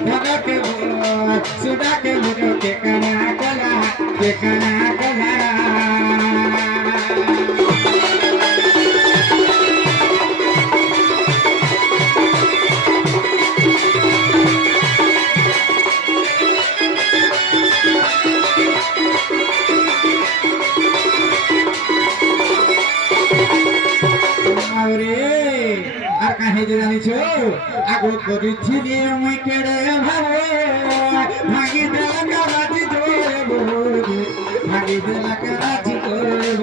धनके बोल सुना के मुनो के कना कोला জানিছো আগত করিছিলি মই কেড়ে ভাবে ভাগি দেলা কারাজি দেব ভাগি দেলা কারাজি দেব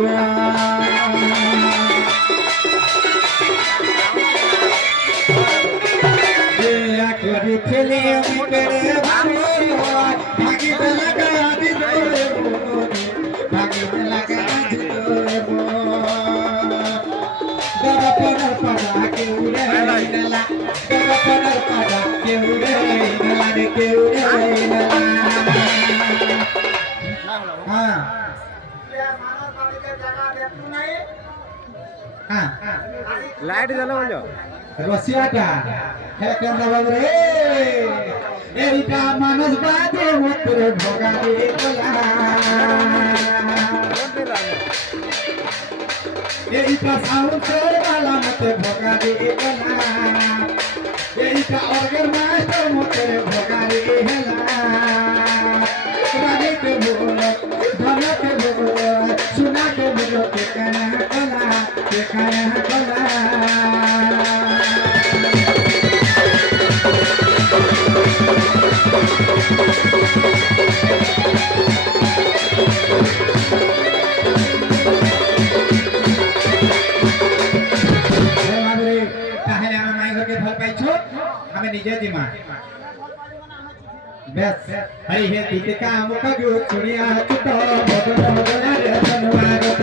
করিছিলি মই কেড়ে ভাবে ভাগি দেলা কারাজি দেব ভাগি দেলা কারাজি দেব Gopar pada keure nala Gopar pada keure nala de keure nala ha ha light jalo bolo rosiata he kanda bagre erita manas bade utre bhogare bola এইটা সাউন্ডের বালা মতে ভগারি হেলা এইটা অর্গের মাস্টার মতে ভগারি হেলা রানীকে বল ধনকে বল সুনাকে বল কে কানা কলা আমি নিজে দিমা বেশ হই হে দিতে কাম কাজু ছুড়িয়া চুত বদন বদনারে ধনবারত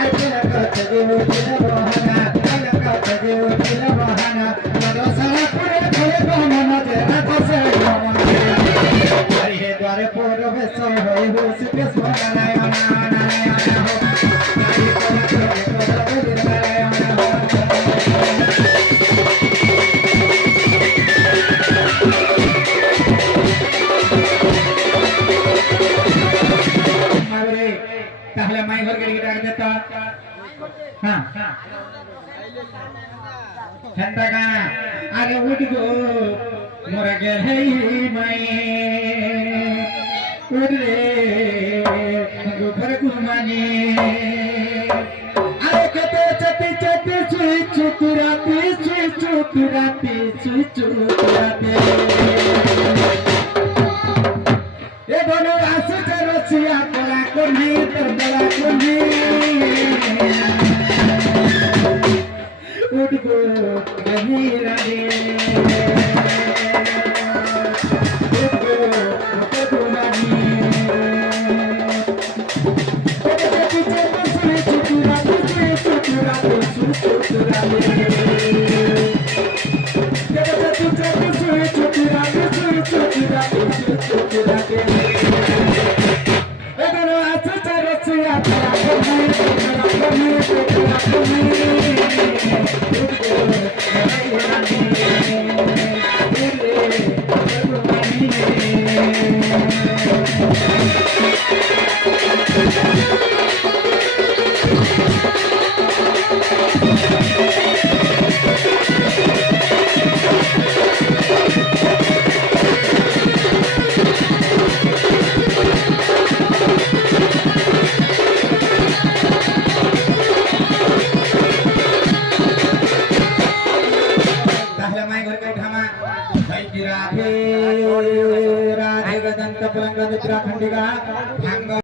আইতে কত দেও দিল বহানা আইলা কত দেও দিল বহানা রসলা করে ধরে গমন যে রাধসে গমন হই হে দ্বারে পরবেশ হই হুস পেশ নারায়ণ নারায়ণ হো নারী পবিত্র নারায়ণ তাহলে মাই ঘর গড়ি ডাক দেতা হ্যাঁ ঠান্ডা গানা আরে উঠ গো মোর গেল হেই মাই উঠ রে গোফর গুমানি আরে কত চটি চটি সুই চুকুরাতে এ বলো আসে রসিয়া কলা কোনি তোর বলা কোনি উঠবো গহিরা রে উঠবো কদুমানি राधे गदंत पुलंग उत्तराखंडी का भांग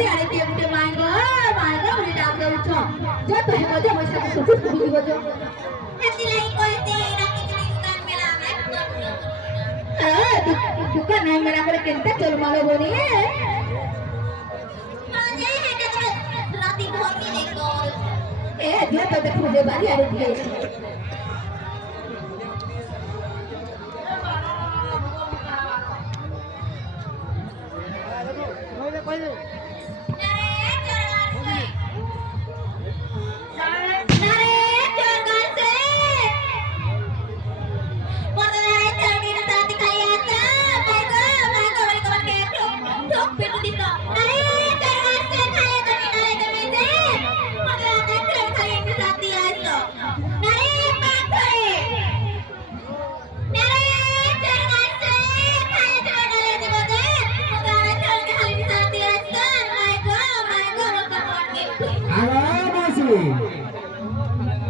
বাড়ি আরে কে উঠে মাইগো উনি ডাক দেউছ যে তো হে মজা মজা সব বুঝি গজো এতি লাই কইতে রাতে দোকান মেলা দোকান নাই মেলা করে কেনটা চল মালো বনি আজে হেটা তো রাতে ঘুমি দেখো এ যে তো দেখো যে বাড়ি আরে কে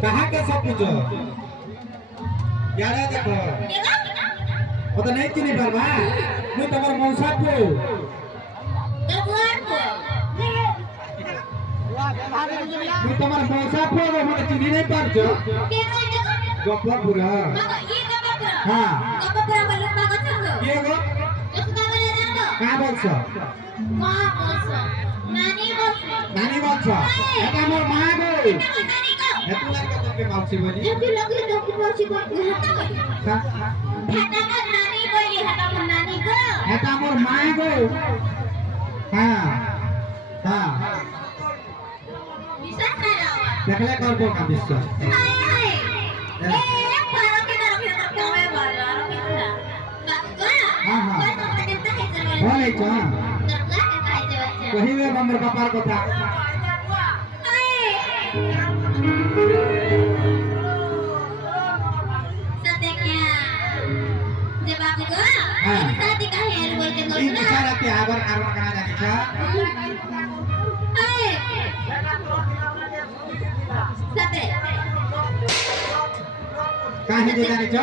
कहाँ के सब कुछ यार देखो वो तो नहीं चिनी पारबा मैं तुम्हार मौसा को मैं तुम्हार मौसा को मैं चिनी नहीं पारछो गप्पपुरा हां गप्पपुरा बल्लू पागल छो ये गो कहाँ बोलछो नानी बोलछो এটা মোর মা গো এত লাগে তোকে মাউসি বলি এত লাগে তোকে মাউসি বলি হাটা মোর নানি বলি হাটা মোর নানি গো এটা মোর মা গো হ্যাঁ হ্যাঁ বিশ্বাস করো দেখলে করব কা বিশ্বাস হাই হাই এ পারো কি না রকি তো কমে বালা রকি না বাবা হ্যাঁ হ্যাঁ বলে তো কহিবে আমার বাবার কথা काहे जे जाने छ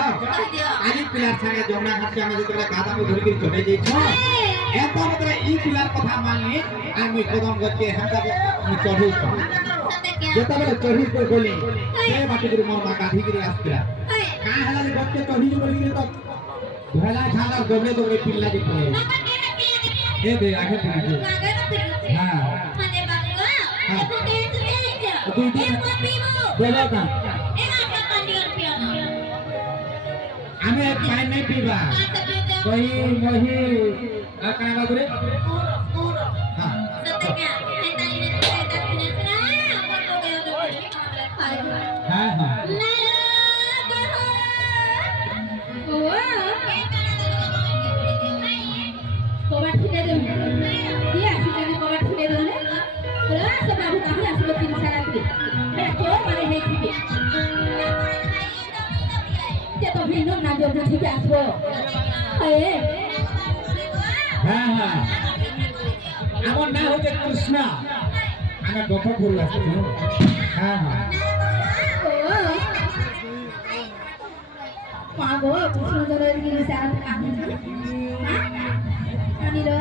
आदि पिलार संगे जमुना घाट के हमें जेतबे गादा में धरि के चढ़े जाई छ एता मतलब ई पिलार कथा मानली आ मुई कदम गके हमका मु चढ़ू छ जेतबे चढ़ी को गोली से बाटी गुरु मोर मा गाधी गिरी आस्तिला का हला ले गके चढ़ी जो बोली तो भला खाला गबले दोबे पिल्ला के पड़े ए दे आगे पड़ी हां माने बाबू देखो के तू ले जा एक पीबो बोलो का हमें पानी नहीं पीवा वही वही क्या बात रे हां सत्या हैताली ने 10 मिनट ना अपन हो गए तो हां हां कोबा ठिले दे दिया सिकने कोबा ठिले दे ने बोला सब बाबू काहे आसलो 3 साल के मैं तो माने नहीं थी ये तो भी लोग ना जो ठीक है आसबो ए हां हां আমার নাম হচ্ছে কৃষ্ণ আমি গপপুর আছি হ্যাঁ হ্যাঁ মা গো কৃষ্ণ জলের গিরি সারা কাহিনী হ্যাঁ আনিলো